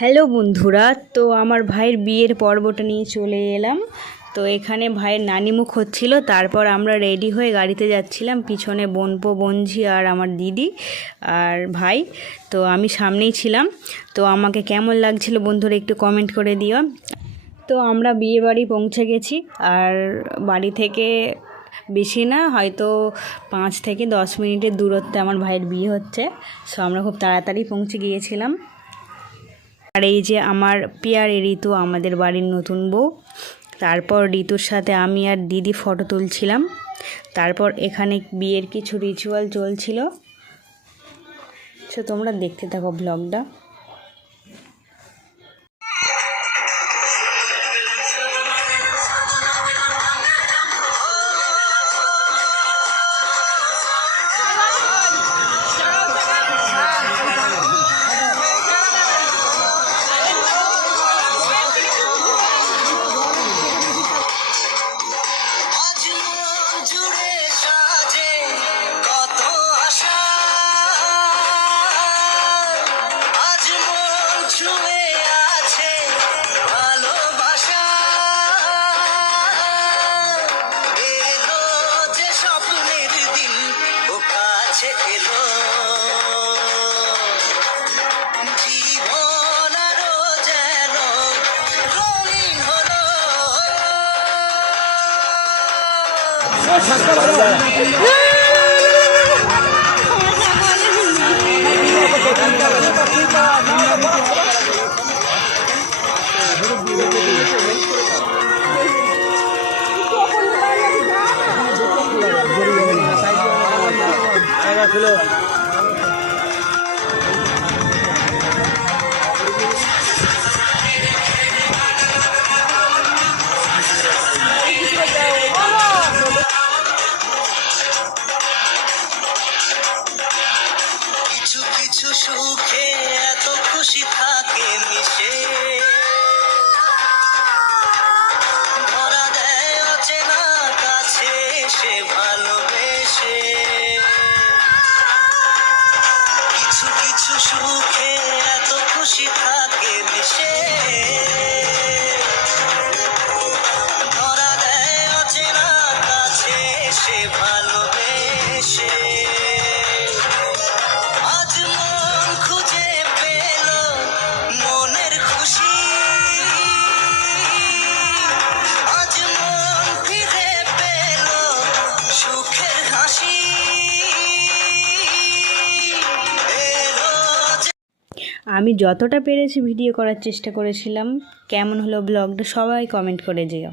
Hello বন্ধুরা, তো আমার ভাইয়ের বিয়ের পর্বটা নিয়ে চলে এলাম। তো এখানে ভাইয়ের নানিমুখ হচ্ছিল, তারপর আমরা রেডি হয়ে গাড়িতে যাচ্ছিলাম। পিছনে বোনপো, বোনঝি আর আমার দিদি আর ভাই। তো আমি সামনেই ছিলাম। তো আমাকে কেমন লাগছিল বন্ধুরা একটু কমেন্ট করে দিও। তো আমরা বিয়ে বাড়ি পৌঁছে গেছি, আর বাড়ি থেকে বেশি না, হয়তো 5 থেকে 10 মিনিটের দূরত্বে আমার ভাইয়ের বিয়ে হচ্ছে। সো আমরা খুব তাড়াতাড়ি পৌঁছে গিয়েছিলাম। আর এই যে আমার পিয়ারে ঋতু, আমাদের বাড়ির নতুন বউ। তারপর ঋতুর সাথে আমি আর দিদি ফটো তুলছিলাম। তারপর এখানে বিয়ের কিছু রিচুয়াল চলছিল। সো তোমরা দেখতে থাকো ব্লগটা। কিছু সুখে এত খুশি থাকে মিশে, ধরা দেয় অচেনা কাছে সে ভালোবেসে। কিছু কিছু সুখে এত খুশি থাকে মিশে, ধরা দেয় অচেনা কাছে সে ভালোবেসে। আমি যতটা পেরেছি ভিডিও করার চেষ্টা করেছিলাম। কেমন হলো ব্লগটা সবাই কমেন্ট করে যেও।